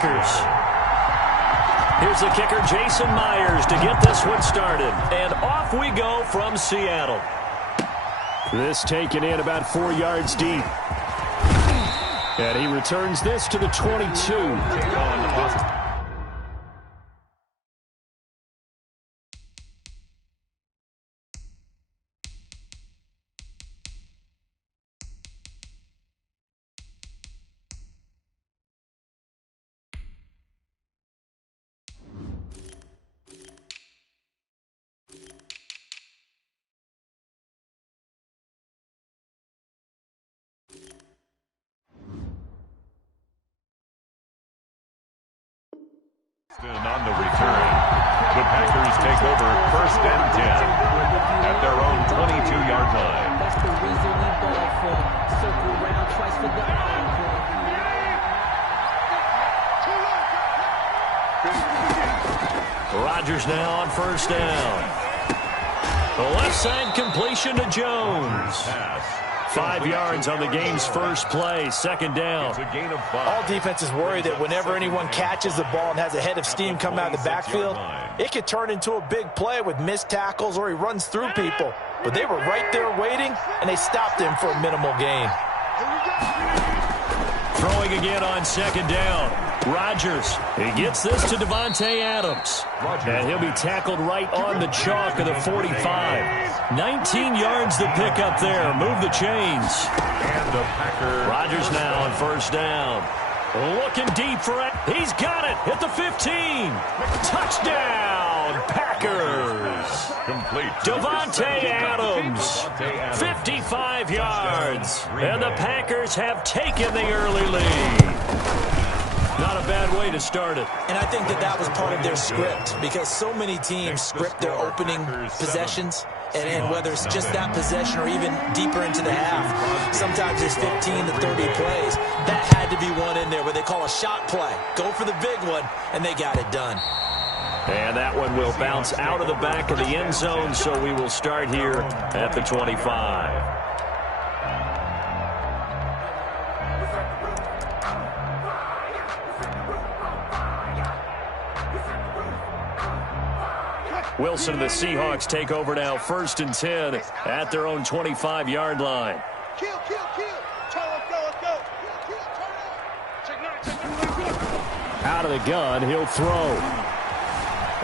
Here's the kicker, Jason Myers, to get this one started. And off we go from Seattle. This taken in about 4 yards deep. And he returns this to the 22. On the return, the Packers take over 1st and 10 at their own 22-yard line. That's the reason we ball for. Circle around twice for the encore. Rodgers now on 1st down. The left side completion to Jones. 5 yards on the game's first play, 2nd down. It's a gain of 5. All defenses worry that whenever anyone catches the ball and has a head of steam come out of the backfield, it could turn into a big play with missed tackles or he runs through people. But they were right there waiting, and they stopped him for a minimal gain. Throwing again on 2nd down. Rodgers, he gets this to Davante Adams. And he'll be tackled right on the chalk of the 45. 19 yards to pick up there. Move the chains. And the Packers. Rodgers now on 1st down. Looking deep for it. He's got it at the 15. Touchdown, Packers. Complete. Davante Adams, 55 yards. And the Packers have taken the early lead. Not a bad way to start it. And I think that was part of their script, because so many teams script their opening possessions, and whether it's just that possession or even deeper into the half, sometimes there's 15 to 30 plays. That had to be one in there where they call a shot play. Go for the big one, and they got it done. And that one will bounce out of the back of the end zone, so we will start here at the 25. Wilson and the Seahawks take over now, 1st and 10 at their own 25-yard line. Out of the gun, he'll throw.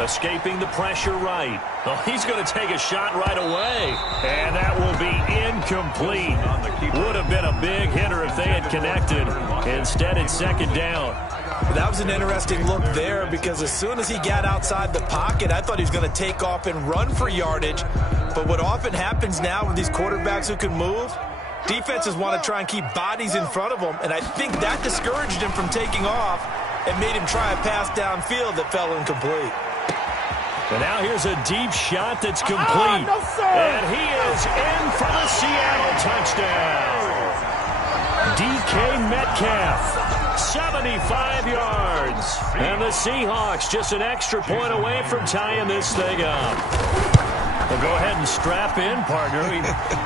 Escaping the pressure right. Oh, he's going to take a shot right away. And that will be incomplete. Would have been a big hitter if they had connected. Instead, it's 2nd down. That was an interesting look there, because as soon as he got outside the pocket, I thought he was going to take off and run for yardage. But what often happens now with these quarterbacks who can move, defenses want to try and keep bodies in front of them, and I think that discouraged him from taking off and made him try a pass downfield that fell incomplete. And now here's a deep shot that's complete. No, and he is in for the Seattle touchdown. DK Metcalf, 75 yards. And the Seahawks just an extra point away from tying this thing up. Well, go ahead and strap in, partner.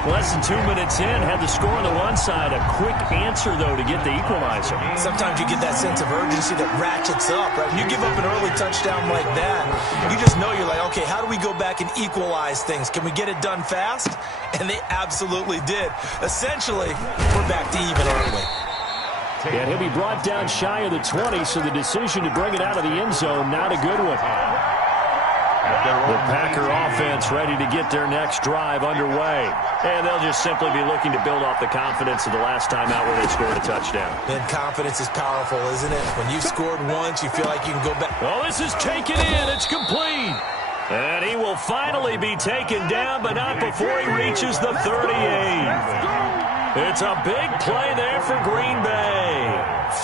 Less than 2 minutes in, had the score on the one side. A quick answer, though, to get the equalizer. Sometimes you get that sense of urgency that ratchets up, right? When you give up an early touchdown like that, you just know you're like, okay, how do we go back and equalize things? Can we get it done fast? And they absolutely did. Essentially, we're back to even, aren't we? And he'll be brought down shy of the 20, so the decision to bring it out of the end zone, not a good one. The Packer offense ready to get their next drive underway. And they'll just simply be looking to build off the confidence of the last time out where they scored a touchdown. And confidence is powerful, isn't it? When you've scored once, you feel like you can go back. Well, this is taken in. It's complete. And he will finally be taken down, but not before he reaches the 38. It's a big play there for Green Bay.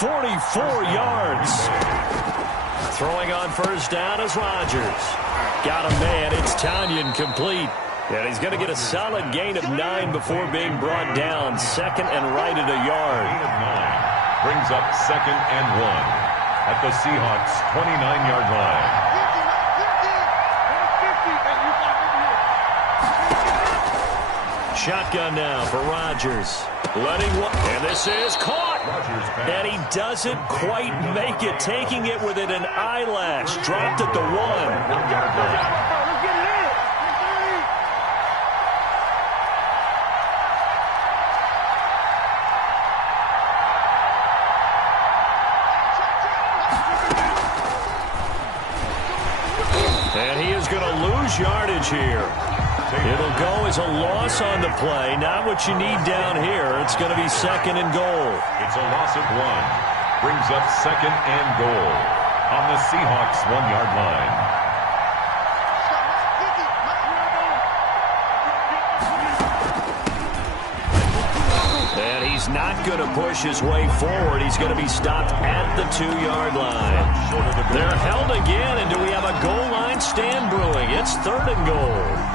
44 yards. Throwing on 1st down is Rodgers. Got a man. It's Tanyan complete. And he's going to get a solid gain of 9 before being brought down. 2nd and right at a yard. Brings up 2nd and 1 at the Seahawks' 29-yard line. Shotgun now for Rodgers. Letting one. And this is caught. And he doesn't quite make it, taking it within an eyelash. Dropped at the 1. 1 yard line. And he is going to lose yardage here. It'll go as a loss on the play. Not what you need down here. It's going to be 2nd and goal. It's a loss of 1. Brings up 2nd and goal on the Seahawks 1-yard line. And he's not going to push his way forward. He's going to be stopped at the 2-yard line. They're held again, and do we have a goal line stand brewing? It's 3rd and goal.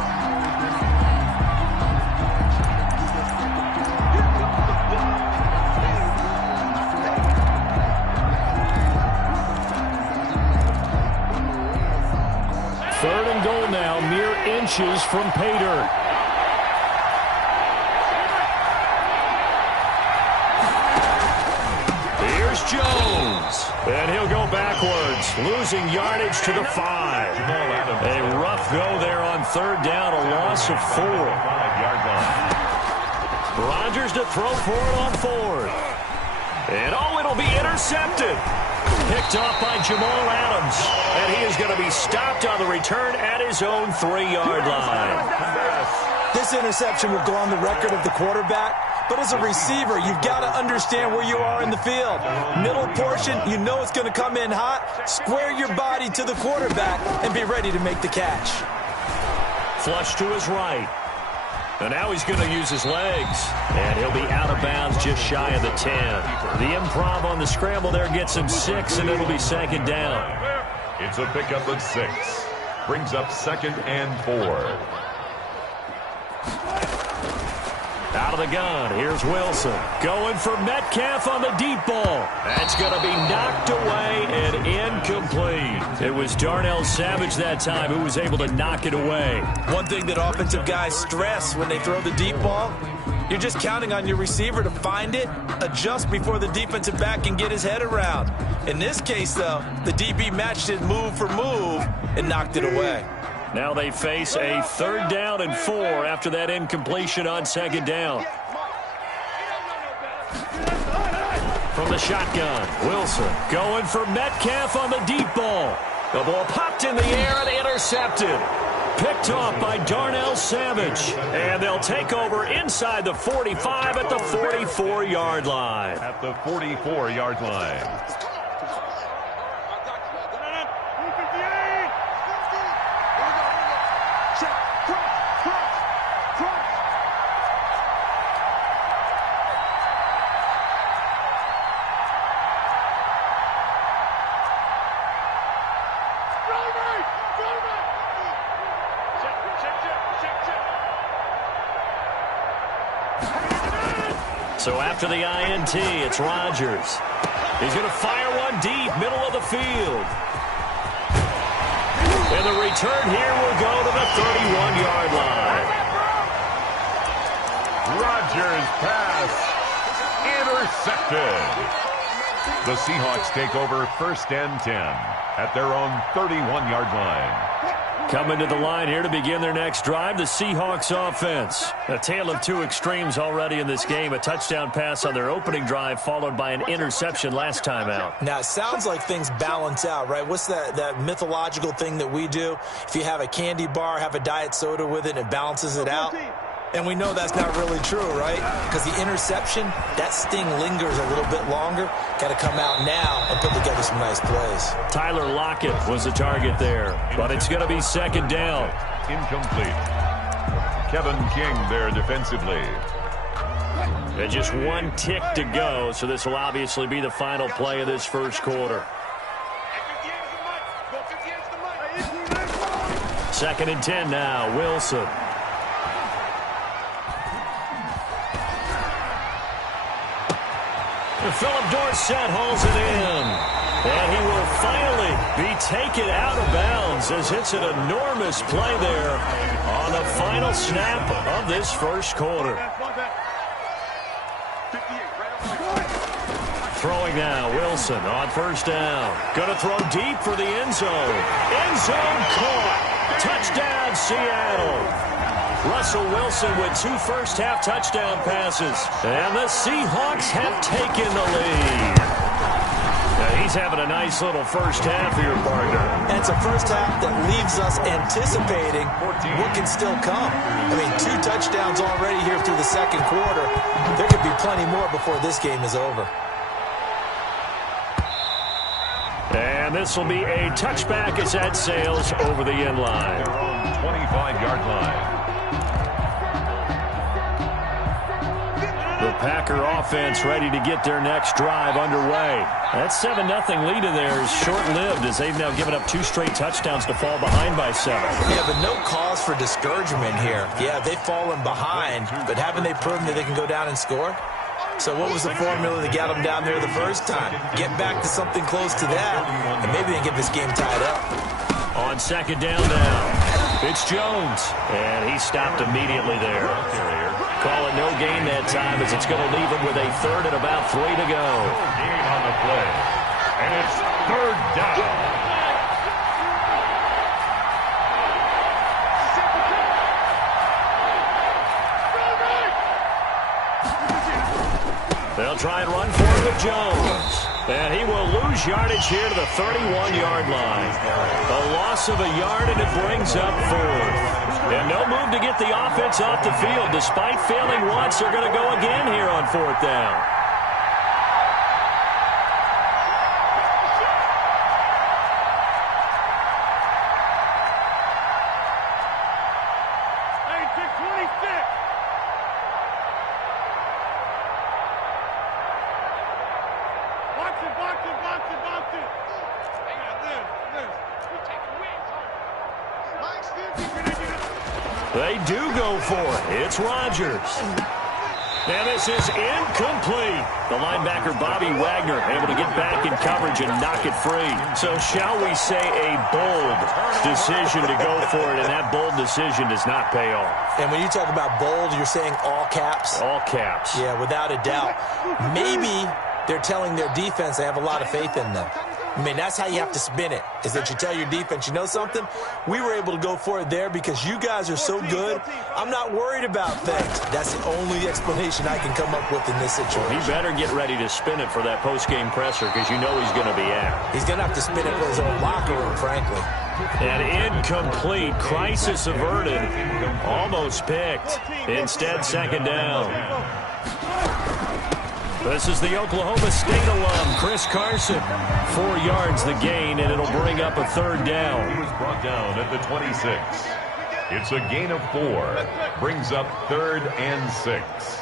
Now, mere inches from pay dirt. Here's Jones. And he'll go backwards, losing yardage to the 5. A rough go there on 3rd down, a loss of 4. 5-yard line. Rodgers to throw for it on 4th. And it'll be intercepted. Picked off by Jamal Adams. And he is going to be stopped on the return at his own 3-yard line. This interception will go on the record of the quarterback. But as a receiver, you've got to understand where you are in the field. Middle portion, you know it's going to come in hot. Square your body to the quarterback and be ready to make the catch. Flush to his right. And now he's going to use his legs. And he'll be out of bounds just shy of the 10. The improv on the scramble there gets him 6, and it'll be 2nd down. It's a pickup of 6. Brings up 2nd and 4. Out of the gun, here's Wilson. Going for Metcalf on the deep ball. That's going to be knocked away and incomplete. It was Darnell Savage that time who was able to knock it away. One thing that offensive guys stress when they throw the deep ball, you're just counting on your receiver to find it, adjust before the defensive back can get his head around. In this case, though, the DB matched it move for move and knocked it away. Now they face a 3rd down and 4 after that incompletion on 2nd down. From the shotgun, Wilson going for Metcalf on the deep ball. The ball popped in the air and intercepted. Picked off by Darnell Savage. And they'll take over inside the 45 at the 44-yard line. At the 44-yard line. So after the INT, it's Rodgers. He's going to fire one deep, middle of the field. And the return here will go to the 31-yard line. Rodgers pass intercepted. The Seahawks take over 1st and 10 at their own 31-yard line. Coming to the line here to begin their next drive, the Seahawks offense. A tale of 2 extremes already in this game. A touchdown pass on their opening drive, followed by an interception last time out. Now, it sounds like things balance out, right? What's that mythological thing that we do? If you have a candy bar, have a diet soda with it, it balances it out. And we know that's not really true, right? Because the interception, that sting lingers a little bit longer. Got to come out now and put together some nice plays. Tyler Lockett was the target there, but it's going to be 2nd down. Incomplete. Kevin King there defensively. And just 1 tick to go, so this will obviously be the final play of this first quarter. 2nd and 10 now, Wilson. And Philip Dorsett holds it in. And he will finally be taken out of bounds as it's an enormous play there on the final snap of this first quarter. Throwing now, Wilson on first down. Going to throw deep for the end zone. End zone caught. Touchdown, Seattle. Russell Wilson with 2 first-half touchdown passes. And the Seahawks have taken the lead. Now, he's having a nice little first half here, partner. And it's a first half that leaves us anticipating what can still come. I mean, 2 touchdowns already here through the second quarter. There could be plenty more before this game is over. And this will be a touchback as that sails over the end line. Their own 25-yard line. The Packer offense ready to get their next drive underway. That 7-0 lead of theirs is short-lived as they've now given up 2 straight touchdowns to fall behind by 7. Yeah, but no cause for discouragement here. Yeah, they've fallen behind, but haven't they proven that they can go down and score? So what was the formula that got them down there the first time? Get back to something close to that, and maybe they can get this game tied up. On second down now, it's Jones, and he stopped immediately there. Call it no gain that time as it's going to leave him with a third and about 3 to go. Gain on the play. And it's third down. They'll try and run for it with Jones. And he will lose yardage here to the 31-yard line. A loss of a yard, and it brings up 4th. And no move to get the offense off the field. Despite failing once, they're going to go again here on 4th down. They do go for it. It's Rodgers. And this is incomplete. The linebacker, Bobby Wagner, able to get back in coverage and knock it free. So shall we say a bold decision to go for it, and that bold decision does not pay off. And when you talk about bold, you're saying all caps? All caps. Yeah, without a doubt. Maybe they're telling their defense they have a lot of faith in them. I mean, that's how you have to spin it, is that you tell your defense, you know something? We were able to go for it there because you guys are so good. I'm not worried about things. That's the only explanation I can come up with in this situation. He better get ready to spin it for that post-game presser because you know he's going to be out. He's going to have to spin it for his own locker room, frankly. And incomplete. Crisis averted. Almost picked. Instead, second down. This is the Oklahoma State alum, Chris Carson. 4 yards the gain, and it'll bring up a third down. He was brought down at the 26. It's a gain of 4. Brings up 3rd and 6.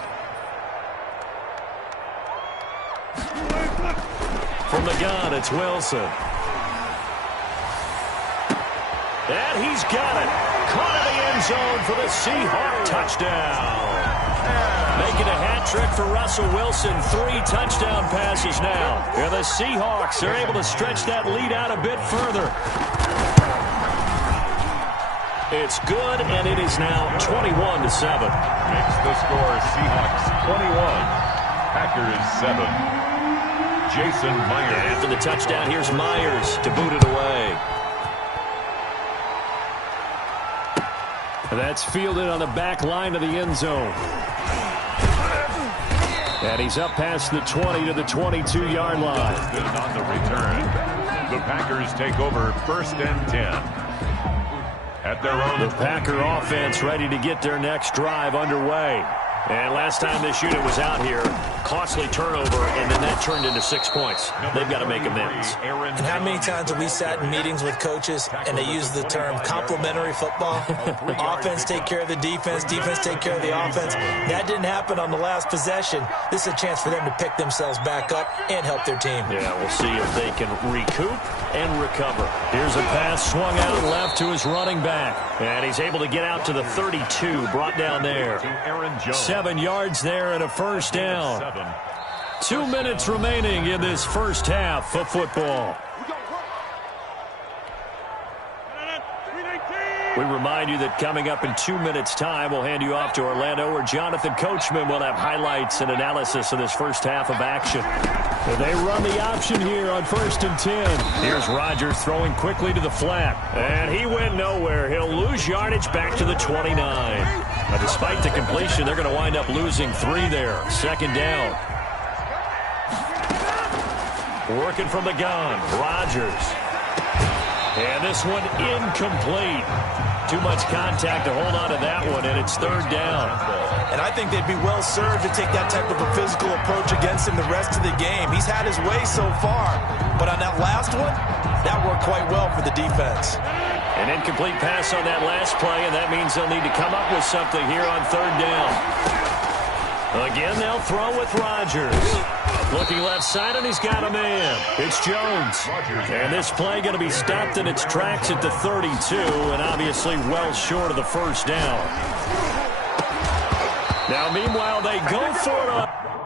From the gun, it's Wilson. And he's got it. Caught in the end zone for the Seahawk touchdown. Making a hat trick for Russell Wilson. 3 touchdown passes now. And the Seahawks are able to stretch that lead out a bit further. It's good, and it is now 21-7. Makes the score Seahawks 21, Packers 7. Jason Myers. And after the touchdown, here's Myers to boot it away. That's fielded on the back line of the end zone. And he's up past the 20 to the 22-yard line. Good on the return. The Packers take over 1st and 10. At their own. The Packer offense ready to get their next drive underway. And last time this unit was out here, costly turnover, and then that turned into 6 points. They've got to make amends. And how many times have we sat in meetings with coaches and they use the term complementary football? Offense take care of the defense, defense take care of the offense. That didn't happen on the last possession. This is a chance for them to pick themselves back up and help their team. Yeah, we'll see if they can recoup and recover. Here's a pass swung out left to his running back. And he's able to get out to the 32, brought down there. 7 yards there and a first down. 2 minutes remaining in this first half of football. We remind you that coming up in 2 minutes' time, we'll hand you off to Orlando, where Jonathan Coachman will have highlights and analysis of this first half of action. And they run the option here on 1st and 10. Here's Rodgers throwing quickly to the flat. And he went nowhere. He'll lose yardage back to the 29. Now, despite the completion, they're going to wind up losing 3 there. 2nd down. Working from the gun. Rodgers. And this one incomplete. Too much contact to hold on to that one, and it's 3rd down. And I think they'd be well served to take that type of a physical approach against him the rest of the game. He's had his way so far, but on that last one, that worked quite well for the defense. An incomplete pass on that last play, and that means they'll need to come up with something here on 3rd down. Again, they'll throw with Rodgers. Looking left side, and he's got a man. It's Jones. And this play going to be stopped in its tracks at the 32, and obviously well short of the 1st down. Now, meanwhile, they go for it.